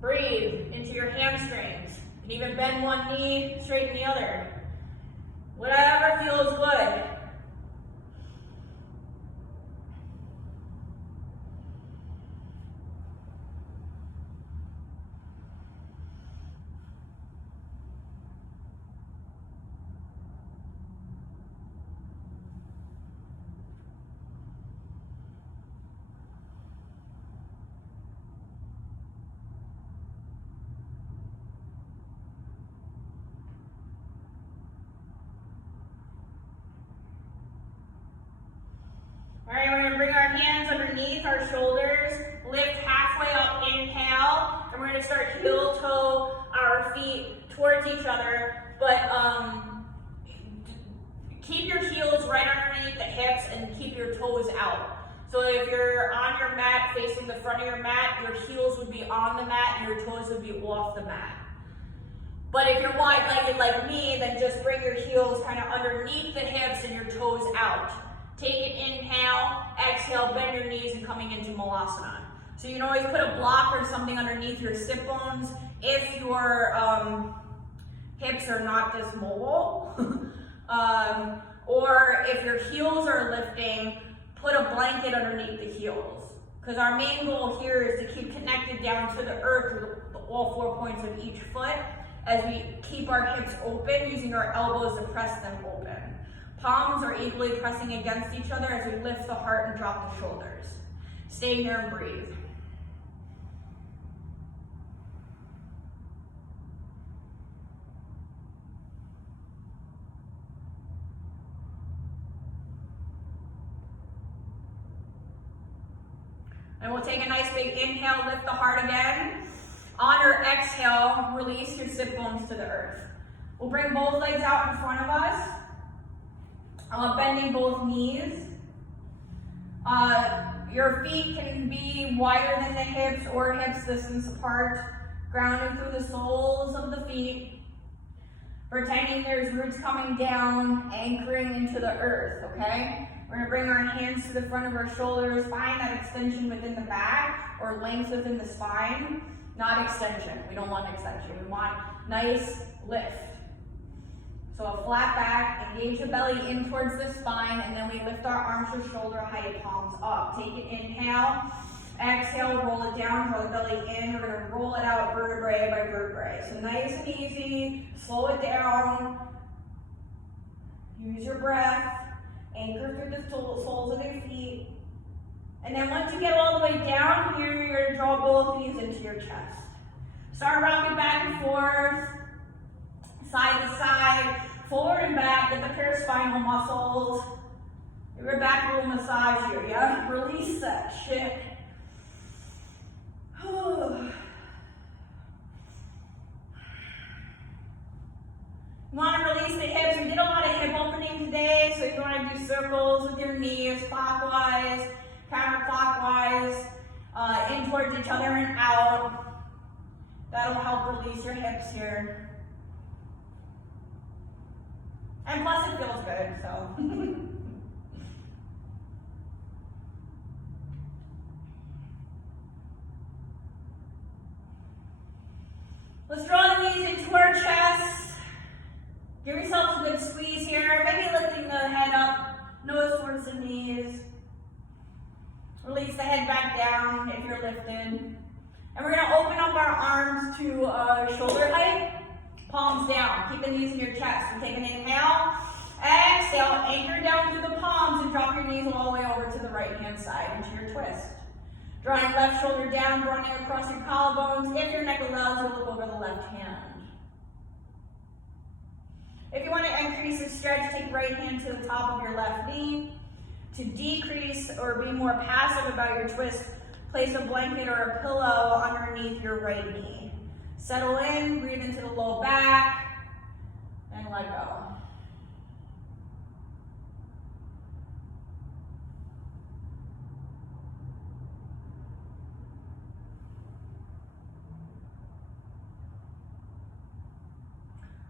Breathe into your hamstrings. You can even bend one knee, straighten the other. Whatever feels good. All right, we're gonna bring our hands underneath our shoulders, lift halfway up, inhale, and we're gonna start heel toe our feet towards each other, but keep your heels right underneath the hips and keep your toes out. So if you're on your mat, facing the front of your mat, your heels would be on the mat and your toes would be off the mat. But if you're wide-legged like me, then just bring your heels kind of underneath the hips and your toes out. Take an inhale, exhale, bend your knees and coming into Malasana. So you can always put a block or something underneath your sit bones if your hips are not this mobile. Or if your heels are lifting, put a blanket underneath the heels. Because our main goal here is to keep connected down to the earth with all 4 points of each foot as we keep our hips open, using our elbows to press them open. Palms are equally pressing against each other as we lift the heart and drop the shoulders. Stay here and breathe. And we'll take a nice big inhale, lift the heart again. On your exhale, release your sit bones to the earth. We'll bring both legs out in front of us. Bending both knees. Your feet can be wider than the hips or hips distance apart, grounding through the soles of the feet. Pretending there's roots coming down, anchoring into the earth, okay? We're gonna bring our hands to the front of our shoulders, find that extension within the back or length within the spine, not extension. We don't want extension, we want nice lift. So a flat back, engage the belly in towards the spine, and then we lift our arms to shoulder height, palms up. Take an inhale, exhale, roll it down, draw the belly in. We're gonna roll it out vertebrae by vertebrae. So nice and easy, slow it down. Use your breath, anchor through the soles of your feet. And then once you get all the way down here, you're going to draw both knees into your chest. Start rocking back and forth, side to side, forward and back, get the paraspinal muscles. Give your back a little massage here, yeah? Release that shit. You want to release the hips. We did a lot of hip opening today, so you want to do circles with your knees, clockwise, counterclockwise, in towards each other and out. That'll help release your hips here. And plus it feels good, so. Let's draw the knees into our chest. Give yourself a good squeeze here. Maybe lifting the head up, nose towards the knees. Release the head back down if you're lifted. And we're going to open up our arms to shoulder height, palms down. Keep the knees in your chest. You take an inhale, exhale, anchor down through the palms and drop your knees all the way over to the right hand side into your twist. Drawing left shoulder down, running across your collarbones. If your neck allows you, look over the left hand. If you want to increase the stretch, take right hand to the top of your left knee. To decrease or be more passive about your twist, place a blanket or a pillow underneath your right knee. Settle in, breathe into the low back, and let go.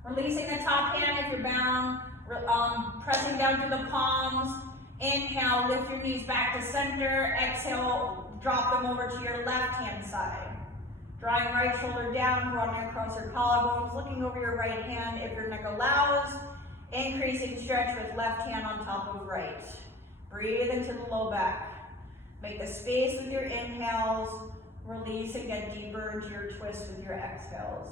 Releasing the top hand if you're bound, pressing down through the palms. Inhale, lift your knees back to center. Exhale, drop them over to your left hand side. Drawing right shoulder down, running across your collarbones, looking over your right hand if your neck allows. Increasing stretch with left hand on top of right. Breathe into the low back. Make the space with your inhales. Release and get deeper into your twist with your exhales.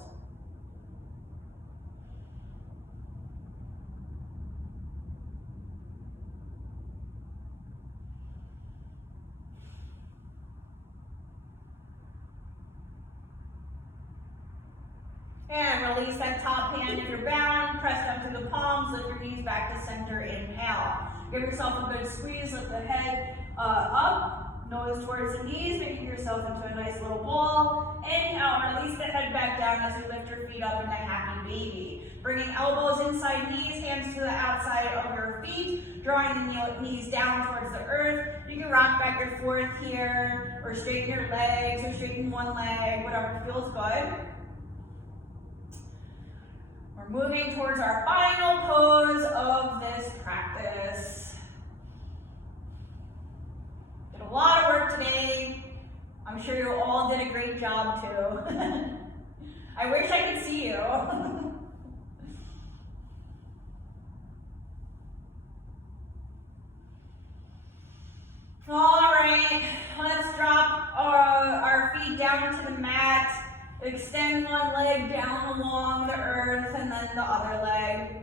And release that top hand if you're bound. Press down through the palms. Lift your knees back to center. Inhale. Give yourself a good squeeze. Lift the head up. Nose towards the knees. Making yourself into a nice little ball. Inhale. Release the head back down as you lift your feet up in the happy baby. Bringing elbows inside knees. Hands to the outside of your feet. Drawing the knees down towards the earth. You can rock back and forth here. Or straighten your legs. Or straighten one leg. Whatever feels good. We're moving towards our final pose of this practice. Did a lot of work today. I'm sure you all did a great job too. I wish I could see you. All right, let's drop our feet down to the mat. Extend one leg down along the earth and then the other leg.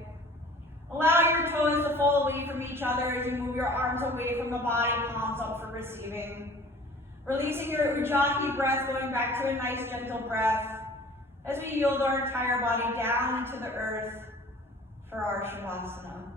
Allow your toes to fall away from each other as you move your arms away from the body, palms up for receiving. Releasing your Ujjayi breath, going back to a nice gentle breath as we yield our entire body down into the earth for our Shavasana.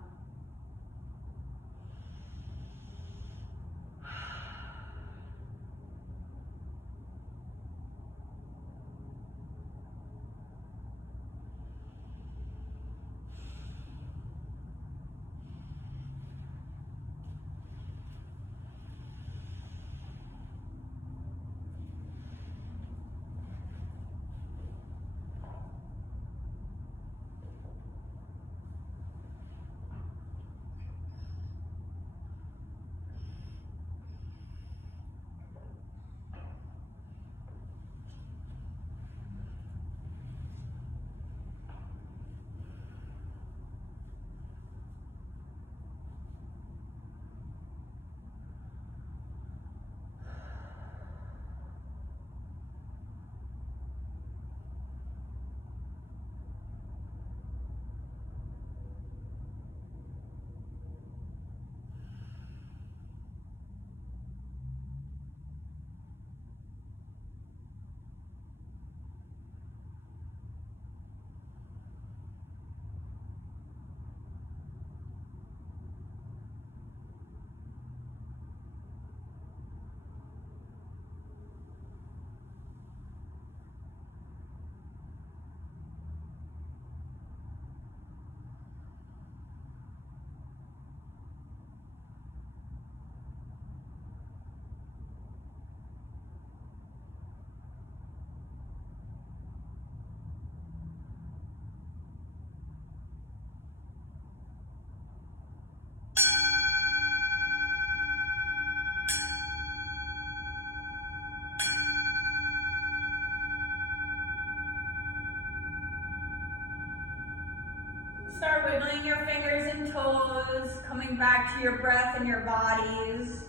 Start wiggling your fingers and toes, coming back to your breath and your bodies.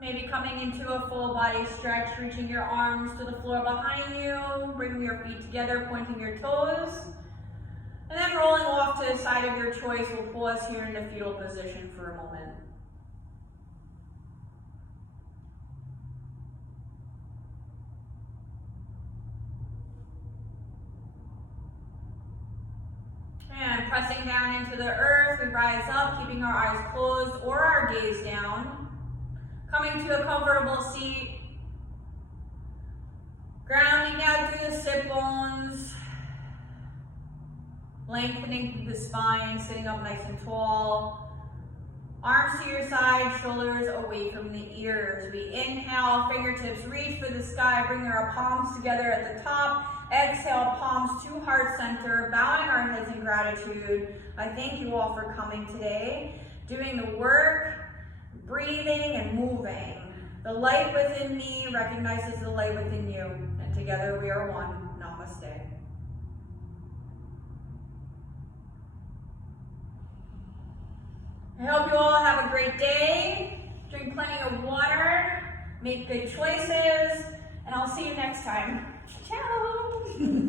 Maybe coming into a full body stretch, reaching your arms to the floor behind you, bringing your feet together, pointing your toes. And then rolling off to the side of your choice, we'll pause here in the fetal position for a moment. And pressing down into the earth, we rise up, keeping our eyes closed or our gaze down. Coming to a comfortable seat. Grounding out through the sit bones. Lengthening through the spine, sitting up nice and tall. Arms to your side, shoulders away from the ears. We inhale, fingertips reach for the sky, bringing our palms together at the top. Exhale, palms to heart center, bowing our heads in gratitude. I thank you all for coming today, doing the work, breathing and moving. The light within me recognizes the light within you, and together we are one. Namaste. I hope you all have a great day. Drink plenty of water, make good choices, and I'll see you next time. Ciao!